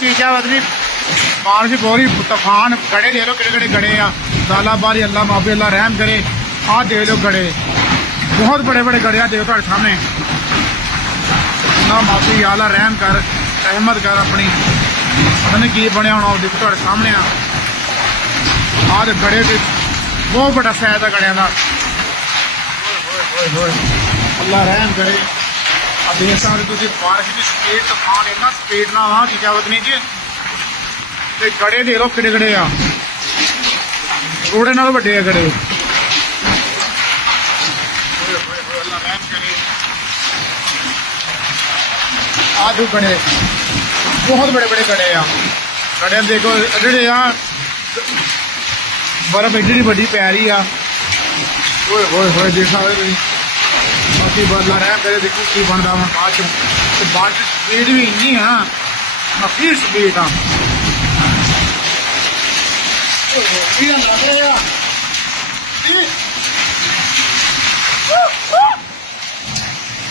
चीजा बदली बारिश बोरी तूफान गड़े दे लो किड़े गड़े आ दाला बारी अल्लाह माफी अल्लाह रहम करे। आ दे लो गड़े बहुत बड़े बड़े गड़े आ दे तुहाडे सामने। अल्लाह माफी अल्लाह रहम कर रहमत कर अपनी। पता नहीं की बनया होना देखो तुहाडे सामने आ दे गड़े ते बहुत बड़ा साइज है गड़िया का। अल्लाह रहम करे। अब देख सकते तुम बारिश की स्पीड तूफान इन्ना स्पीड ना आ चीजा बदनी जी ते गड़े दे लो किड़े किड़े आ रोड़े नाल वड्डे आ गड़े। अल्लाह रहम करे। आ दो गड़े बहुत बड़े बड़े गड़े आ गड़े देखो जेड़े आ बर्फ एडी बड़ी पै रही आ। होए होए होए देखा बाकी अल्लाह रहम करे। देखो की बनता मैं बाद बारिश स्पीड भी इन्नी है काफी स्पीड आ।